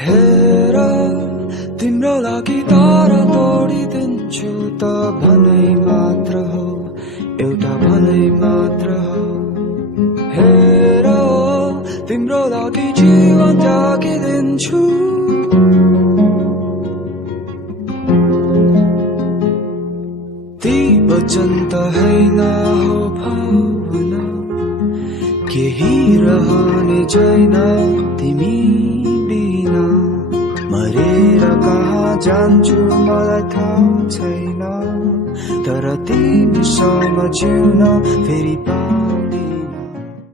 हेर तिम्रो लागि तारा तोडिदिन्छु त भनाइ मात्र हो, एउटा भनाइ मात्र हो। हेर तिम्रो लागि जीवन त्यागिदिन्छु। ती वचन त हैन हो भावना, केही रहने छैन तिमी बिना। मरेर कहाँ जान्छु मलाई थाहा छैन, तर तिमीसँग जिउन फेरि